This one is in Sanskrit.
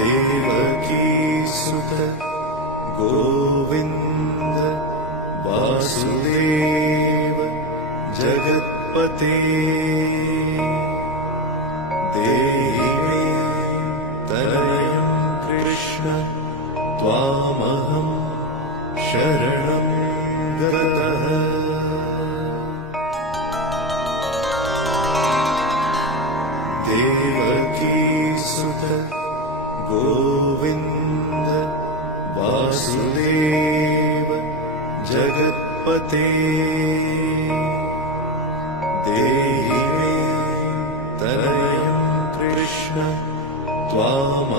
देवकी सुत गोविन्द वासुदेव जगत्पते देहि मे तनयं कृष्ण त्वामहं शरणं गतः। देवकी सुत गोविन्द वासुदेव जगत्पते देहि मे तनयं कृष्ण त्वामहं